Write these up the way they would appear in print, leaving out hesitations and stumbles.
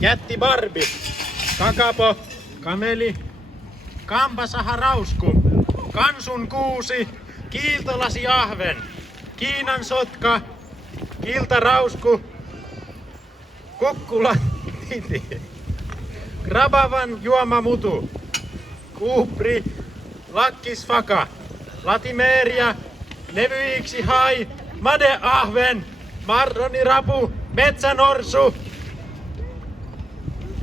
jätti Barbie, kakapo, kameli, kampasaha rausku, kansun kuusi, kiiltolasi ahven, Kiinan sotka, kiltarausku, kukkula titi, grabavan juomamutu, kuupri, lakkisfaka, latimeeria, levyiksi hai, madeahven, marronirapu, metsänorsu,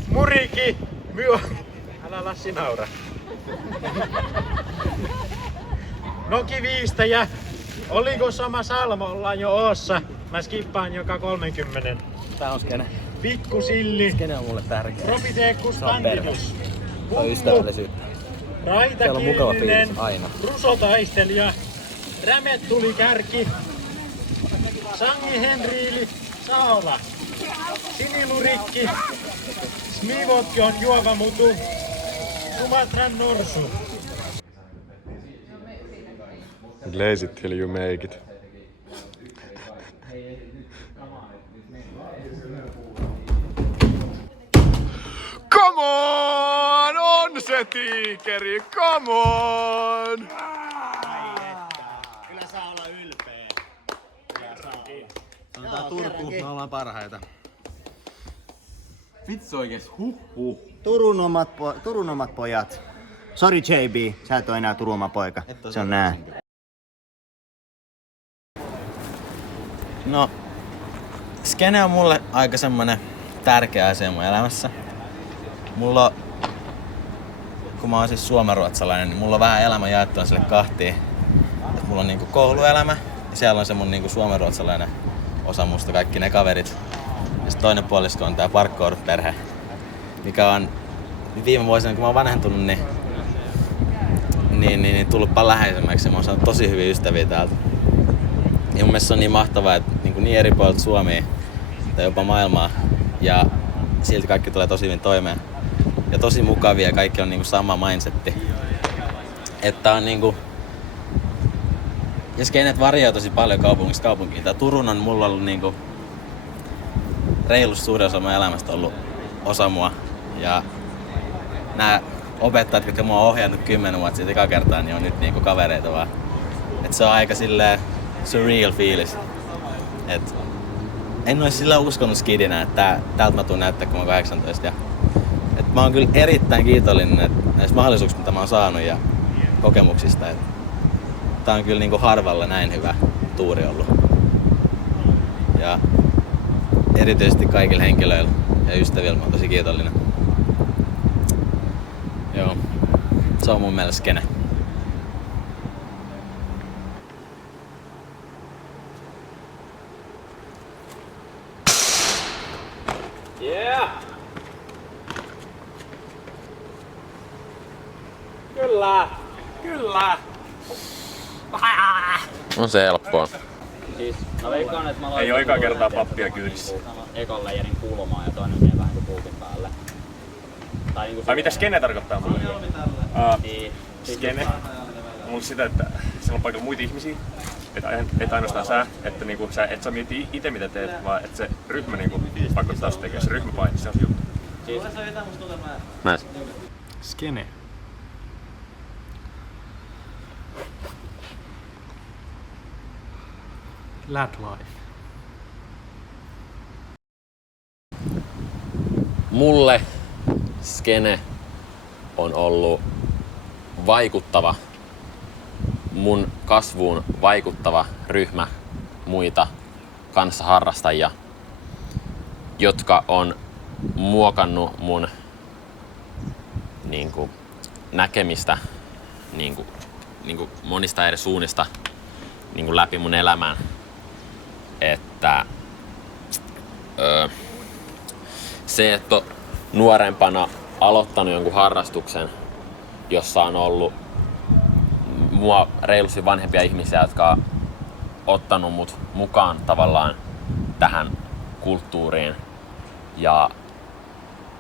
muriki, älä Lassi naura. Nokiviistäjä, oliko sama salmo, ollaan jo oossa. Mä skippaan joka 30. Tää on skene. Pikkusilli, Skene on mulle tärkeä. Propithecus Se on perhe. candidus, Se on ystävällisyyttä. Siellä on mukava raitakielinen, fiilis aina. rusotaistelija, rämettulikärki, Sangi Henriili, Saola, sinilurikki, Smivotjon juovamutu, Sumatran norsu. Lazy till you make it. Come on! On se tiikeri! Come on! Kyllä saa olla ylpeä. Sanotaan Turku, me ollaan parhaita. Vitsi oikees, huh. Turun omat pojat. Sorry JB, sä et oo enää Turun oma poika. Se on nää. No, skene on mulle aika semmonen tärkeä asia mun elämässä. Mulla on, kun mä oon siis suomenruotsalainen, niin mulla on vähän elämä jaettuna sille kahtiin. Et mulla on niinku kouluelämä ja siellä on se mun niinku suomenruotsalainen osa musta, kaikki ne kaverit. Ja sit toinen puolisko on tää parkour-perhe, mikä on viime vuosina, kun mä oon vanhentunut, niin tullut paljon läheisemmäksi. Mä oon saanut tosi hyviä ystäviä täältä. Ja mun mielestä se on niin mahtavaa, että niin eri puolilta Suomea tai jopa maailmaa. Ja silti kaikki tulee tosi hyvin toimeen. Ja tosi mukavia, kaikki on niinku sama mindsetti. Että on niinku... Ja skenet varjoaa tosi paljon kaupungista kaupunkiin. Tää Turun on mulla ollut niinku... reilusti suurin osa mun elämästä ollut osa mua. Ja nää opettajat, jotka mua on ohjannut 10 vuotta sitten eka kertaa, niin on nyt niinku kavereita vaan. Et se on aika silleen surreal fiilis. Et en ois sillä uskonut skidinä, että täältä mä tuun näyttää, kun mä oon 18. Et mä oon kyllä erittäin kiitollinen näistä mahdollisuuksista, mitä mä oon saanut ja kokemuksista. Et tää on kyllä niinku harvalla näin hyvä tuuri ollut. Ja erityisesti kaikille henkilöille ja ystäville mä oon tosi kiitollinen. Joo, se on mun mielestä skene. Yeah! Kyllä! Kyllä! On se helppoa. Siis mä veikkaan, että mä Ei oo ekaa kertaa pappia kyydissä. ekan leijerin kulmaa ja toinen menee vähän kuin puukin päälle. Tai niinku Ai mitä skene tarkoittaa mulle? Niin. Skene on sitä, että siellä on paikalla muita ihmisiä. Et ainoastaan sä, että niinku sä et saa miettiä ite mitä teet, vaan että se ryhmä niinku pakottaa sitä tekemään. Se ryhmäpaine, se on se juttu. Siis Näin. Skene. Lad life. Mulle skene on ollut vaikuttava, mun kasvuun vaikuttava ryhmä muita kanssaharrastajia, jotka on muokannut mun näkemistä monista eri suunnista läpi mun elämään. Että se, että on nuorempana aloittanut jonkun harrastuksen, jossa on ollut mua reilusti vanhempia ihmisiä, jotka on ottanut mut mukaan tavallaan tähän kulttuuriin ja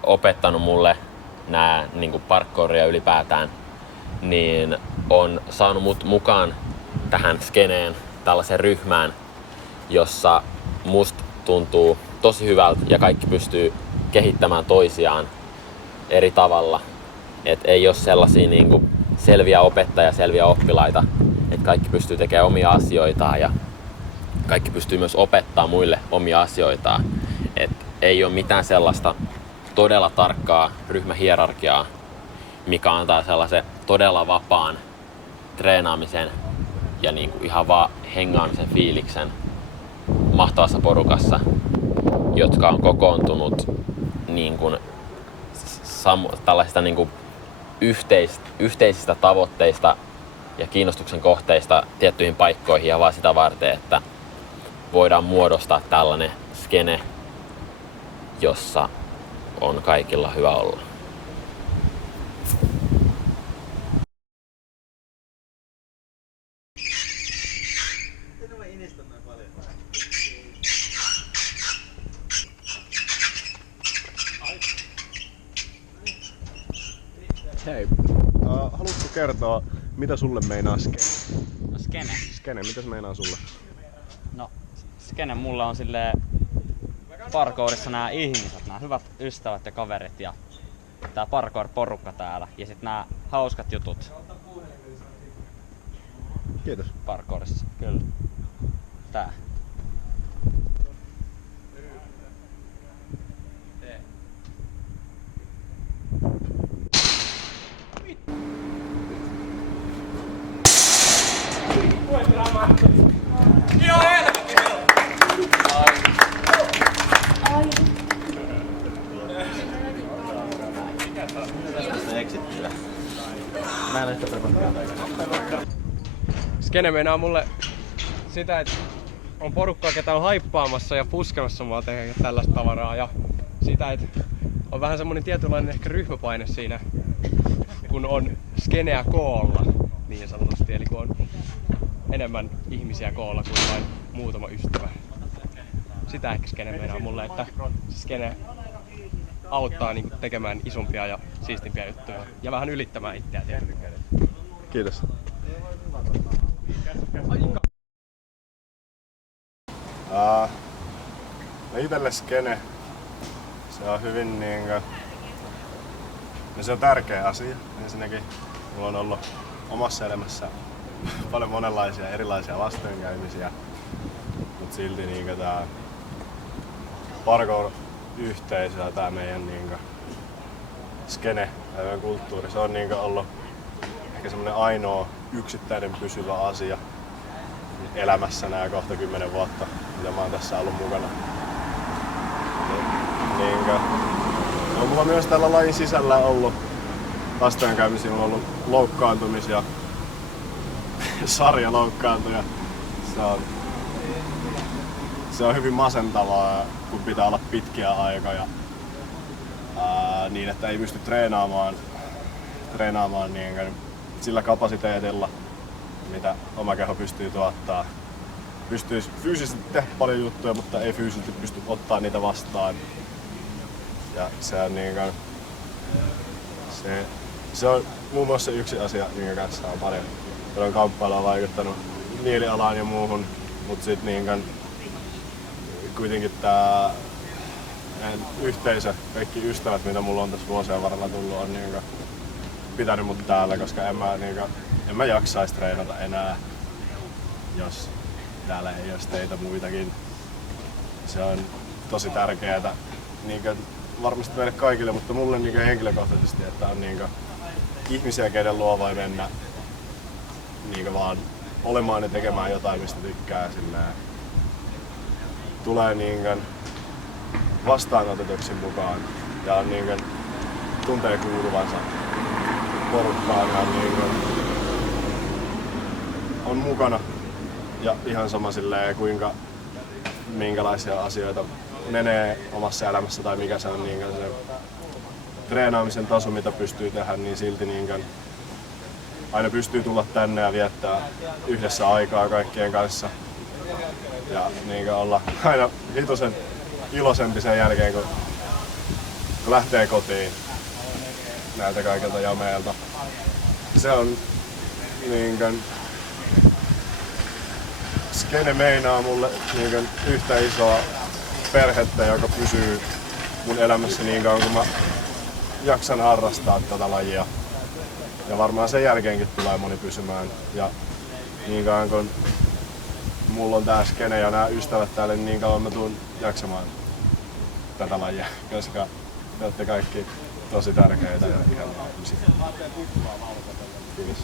opettanut mulle nää parkouria ylipäätään, niin on saanut mut mukaan tähän skeneen, tällaiseen ryhmään, jossa musta tuntuu tosi hyvältä ja kaikki pystyy kehittämään toisiaan eri tavalla. Et ei ole sellaisia niinku selviä opettajia, selviä oppilaita, että kaikki pystyy tekemään omia asioitaan ja kaikki pystyy myös opettaa muille omia asioitaan. Et ei ole mitään sellaista todella tarkkaa ryhmähierarkiaa, mikä antaa sellaisen todella vapaan treenaamisen ja niinku ihan vaan hengaamisen fiiliksen mahtavassa porukassa, jotka on kokoontunut niinku tällaisista niinku yhteisistä tavoitteista ja kiinnostuksen kohteista tiettyihin paikkoihin ja vaan sitä varten, että voidaan muodostaa tällainen skene, jossa on kaikilla hyvä olla. Hei, haluatko kertoa, mitä sulle meinaa skene? No skene. Skene, mitä se meinaa sulle? No skene mulle on silleen parkourissa nämä ihmiset, nämä hyvät ystävät ja kaverit ja tää parkour-porukka täällä ja sit nämä hauskat jutut Kiitos. parkourissa, kyllä. Tää. Skene meinaa mulle sitä, että on porukkaa, ketä on haippaamassa ja puskemassa mua tekemään tällaista tavaraa ja sitä, että on vähän semmonen tietynlainen ehkä ryhmäpaine siinä, kun on skeneä koolla niin sanotusti, eli kun on enemmän ihmisiä koolla kuin vain muutama ystävä. Sitä ehkä skene meinaa mulle, että se skene auttaa niinku tekemään isompia ja siistimpiä juttuja ja vähän ylittämään itseä tietenkin. Kiitos. No itelle skene, se on hyvin se on tärkeä asia. Ensinnäkin mulla on ollut omassa elämässä paljon monenlaisia erilaisia vastoinkäymisiä, mutta silti tää parkour-yhteisö ja tää meidän skene ja meidän kulttuuri, se on ollut ehkä semmonen ainoa yksittäinen pysyvä asia elämässä nää kohta 10 vuotta, mitä mä oon tässä ollut mukana. On mulla myös tällä lajin sisällä ollut vastoinkäymisiä, on ollut loukkaantumisia, sarjaloukkaantuja. Se on hyvin masentavaa, kun pitää olla pitkiä aikoja niin, että ei pysty treenaamaan sillä kapasiteetilla, mitä oma keho pystyy tuottaa. Pystyy fyysisesti tehdä paljon juttuja, mutta ei fyysisesti pysty ottaa niitä vastaan. Ja se on muun muassa yksi asia, minkä kanssa on paljon kamppailua vaikuttanut mielialaan ja muuhun, mutta sitten kuitenkin tää yhteisö, kaikki ystävät, mitä mulla on tässä vuosien varrella tullut, on pitänyt mut täällä, koska en mä jaksais treenata enää, jos täällä ei olisi teitä muitakin. Se on tosi tärkeää varmasti meille kaikille, mutta mulle henkilökohtaisesti, että on ihmisiä, keiden luo voi mennä vaan olemaan ja tekemään jotain, mistä tykkää. Tulee vastaanotetuksi mukaan ja on tuntee kuuluvansa porukkaan ja on mukana ja ihan sama minkälaisia asioita menee omassa elämässä tai mikä se on se treenaamisen taso, mitä pystyy tehdä, niin silti aina pystyy tulla tänne ja viettää yhdessä aikaa kaikkien kanssa ja olla aina hitosen iloisempi sen jälkeen, kun lähtee kotiin näiltä kaikilta jameilta. Se on skene meinaa mulle yhtä isoa perhettä, joka pysyy mun elämässä niin kauan kun mä jaksan harrastaa tätä lajia. Ja varmaan sen jälkeenkin tulee moni pysymään. Ja niin kauan kun mulla on tää skene ja nämä ystävät täällä, niin kauan mä tuun jaksamaan tätä lajia, koska te olette kaikki tosi tärkeitä ja ihania ihmisiä. Kiitos.